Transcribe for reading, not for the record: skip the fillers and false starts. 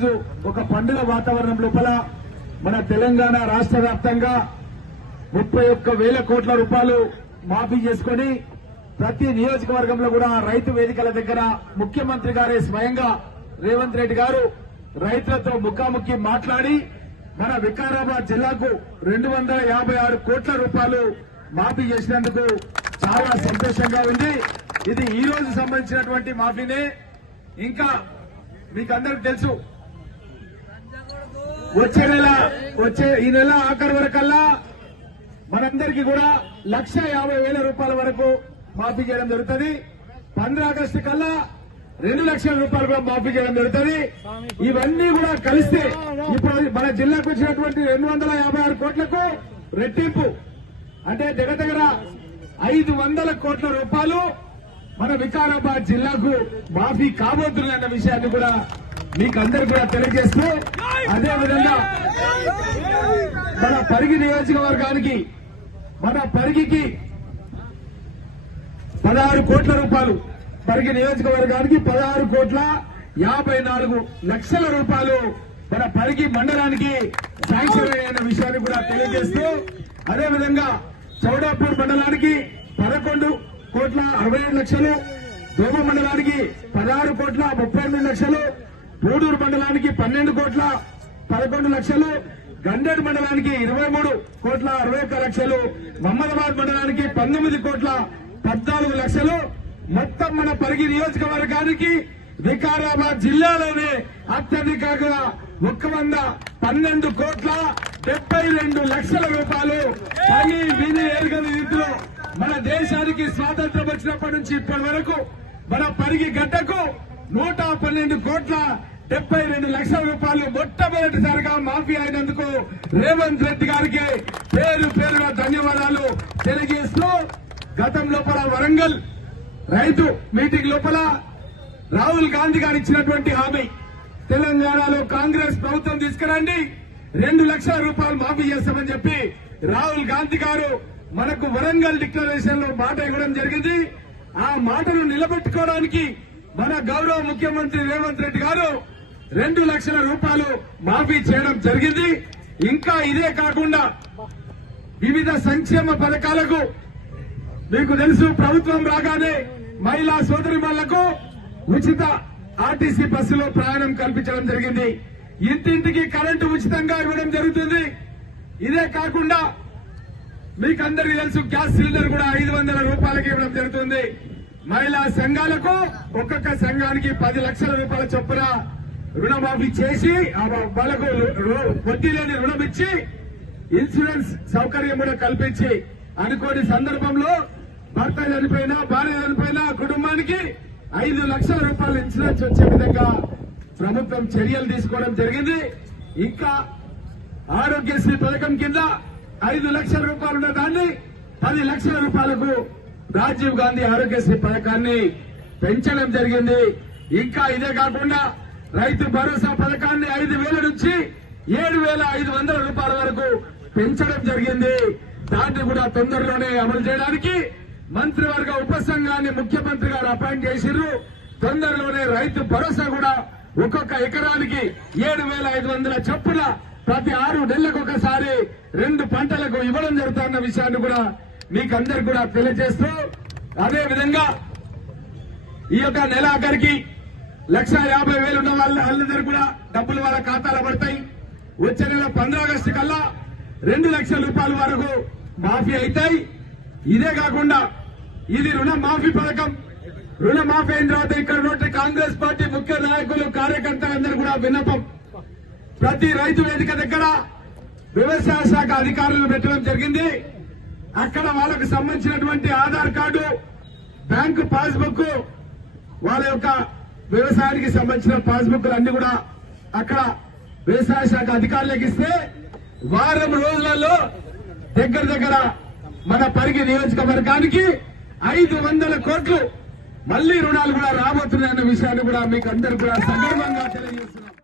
రోజు ఒక పండుగ వాతావరణం లోపల మన తెలంగాణ రాష్ట్ర వ్యాప్తంగా 31,000 కోట్ల రూపాయలు మాఫీ చేసుకుని ప్రతి నియోజకవర్గంలో కూడా రైతు వేదికల దగ్గర ముఖ్యమంత్రి గారే స్వయంగా రేవంత్ రెడ్డి గారు రైతులతో ముఖాముఖి మాట్లాడి మన వికారాబాద్ జిల్లాకు 256 కోట్ల రూపాయలు మాఫీ చేసినందుకు చాలా సంతోషంగా ఉంది. ఇది ఈ రోజు సంబంధించినటువంటి మాఫీనే. ఇంకా మీకు అందరికి తెలుసు, ఈ నెల ఆఖరి వరకల్లా మనందరికీ కూడా 1,50,000 రూపాయల వరకు మాఫీ చేయడం జరుగుతుంది. 15 ఆగస్టు కల్లా 2 లక్షల రూపాయలు కూడా మాఫీ చేయడం జరుగుతుంది. ఇవన్నీ కూడా కలిస్తే ఇప్పుడు మన జిల్లాకు వచ్చినటువంటి 256 కోట్లకు రెట్టింపు అంటే దగ్గర 500 కోట్ల రూపాయలు మన వికారాబాద్ జిల్లాకు మాఫీ కాబోతుందన్న విషయాన్ని కూడా మీకు అందరు కూడా తెలియజేస్తూ, అదేవిధంగా మన పరిగి నియోజకవర్గానికి మన పరిగికి 16 కోట్ల రూపాయలు, పరిగి నియోజకవర్గానికి 16,54,00,000 రూపాయలు మన పరిగి మండలానికి శాంక్షన్ అయిన విషయాన్ని కూడా తెలియజేస్తూ, అదేవిధంగా చౌడాపూర్ మండలానికి 11,65,00,000, దోమ మండలానికి 16,38,00,000, పూడూరు మండలానికి 12,11,00,000, గండేడు మండలానికి 23,61,00,000, మహమ్మదాబాద్ మండలానికి 19,14,00,000. మొత్తం మన పరిగి నియోజకవర్గానికి వికారాబాద్ జిల్లాలోనే అత్యధికంగా 112,72,00,000 రూపాయలు విని ఎరుగని రీతిలో మన దేశానికి స్వాతంత్ర్యం వచ్చినప్పటి నుంచి ఇప్పటి వరకు మన పరిగి గడ్డకు 112,72,00,000 రూపాయలు మొట్టమొదటిసారిగా మాఫీ అయినందుకు రేవంత్ రెడ్డి గారికి పేరు పేరుగా ధన్యవాదాలు తెలియజేస్తూ, గతం లోపల వరంగల్ రైతు మీటింగ్ లోపల రాహుల్ గాంధీ గారు ఇచ్చినటువంటి హామీ, తెలంగాణలో కాంగ్రెస్ ప్రభుత్వం తీసుకురండి 2 లక్షల రూపాయలు మాఫీ చేస్తామని చెప్పి రాహుల్ గాంధీ గారు మనకు వరంగల్ డిక్లరేషన్ లో మాట ఇవ్వడం జరిగింది. ఆ మాటను నిలబెట్టుకోవడానికి మన గౌరవ ముఖ్యమంత్రి రేవంత్ రెడ్డి గారు 2 లక్షల రూపాయలు మాఫీ చేయడం జరిగింది. ఇంకా ఇదే కాకుండా వివిధ సంక్షేమ పథకాలకు మీకు తెలుసు, ప్రభుత్వం రాగానే మహిళా సోదరిమణులకు ఉచిత ఆర్టీసీ బస్సులో ప్రయాణం కల్పించడం జరిగింది. ఇంటింటికి కరెంటు ఉచితంగా ఇవ్వడం జరుగుతుంది. ఇదే కాకుండా మీకందరికీ తెలుసు, గ్యాస్ సిలిండర్ కూడా 500 రూపాయలకి ఇవ్వడం జరుగుతుంది. మహిళా సంఘాలకు ఒక్కొక్క సంఘానికి 10 లక్షల రూపాయల చొప్పున రుణమాఫీ చేసి వాళ్ళకు వడ్డీ లేని రుణం ఇచ్చి ఇన్సూరెన్స్ సౌకర్యం కూడా కల్పించి అనుకోని సందర్భంలో భర్త చనిపోయినా భార్య చనిపోయినా కుటుంబానికి 5 లక్షల రూపాయల ఇన్సూరెన్స్ వచ్చే విధంగా ప్రభుత్వం చర్యలు తీసుకోవడం జరిగింది. ఇంకా ఆరోగ్యశ్రీ పథకం కింద 5 లక్షల రూపాయలు ఉన్న దాన్ని 10 లక్షల రూపాయలకు రాజీవ్ గాంధీ ఆరోగ్యశ్రీ పథకాన్ని పెంచడం జరిగింది. ఇంకా ఇదే కాకుండా రైతు భరోసా పథకాన్ని 5,000 నుంచి 7,500 రూపాయల వరకు పెంచడం జరిగింది. దాన్ని కూడా తొందరలోనే అమలు చేయడానికి మంత్రివర్గ ఉపసంఘాన్ని ముఖ్యమంత్రి గారు అపాయింట్ చేసిర్రు. తొందరలోనే రైతు భరోసా కూడా ఒక్కొక్క ఎకరానికి 7,500 చొప్పున ప్రతి 6 నెలలకు ఒకసారి 2 పంటలకు ఇవ్వడం జరుగుతున్న విషయాన్ని కూడా మీకందరికి కూడా తెలియజేస్తూ, అదేవిధంగా ఈ యొక్క నెల ఆఖరికి 1,50,000 ఉన్న వాళ్ళందరూ కూడా డబ్బులు వాళ్ళ ఖాతాలో పడతాయి. వచ్చే నెల 15 ఆగస్టు కల్లా 2 లక్షల రూపాయల వరకు మాఫీ అవుతాయి. ఇదే కాకుండా ఇది రుణమాఫీ పథకం. రుణమాఫీ అయిన తర్వాత ఇక్కడ ఉన్నట్టు కాంగ్రెస్ పార్టీ ముఖ్య నాయకులు కార్యకర్తలందరూ కూడా విన్నపం, ప్రతి రైతు వేదిక దగ్గర వ్యవసాయ శాఖ అధికారులను పెట్టడం జరిగింది. అక్కడ వాళ్ళకు సంబంధించినటువంటి ఆధార్ కార్డు, బ్యాంకు పాస్బుక్, వాళ్ళ యొక్క వ్యవసాయానికి సంబంధించిన పాస్బుక్లు అన్ని కూడా అక్కడ వ్యవసాయ శాఖ అధికారులకు ఇస్తే వారం రోజులలో దగ్గర మన పరిగి నియోజకవర్గానికి 500 కోట్లు మళ్లీ రుణాలు కూడా రాబోతున్నాయన్న విషయాన్ని కూడా మీకు అందరూ కూడా సందర్భంగా తెలియజేస్తున్నాం.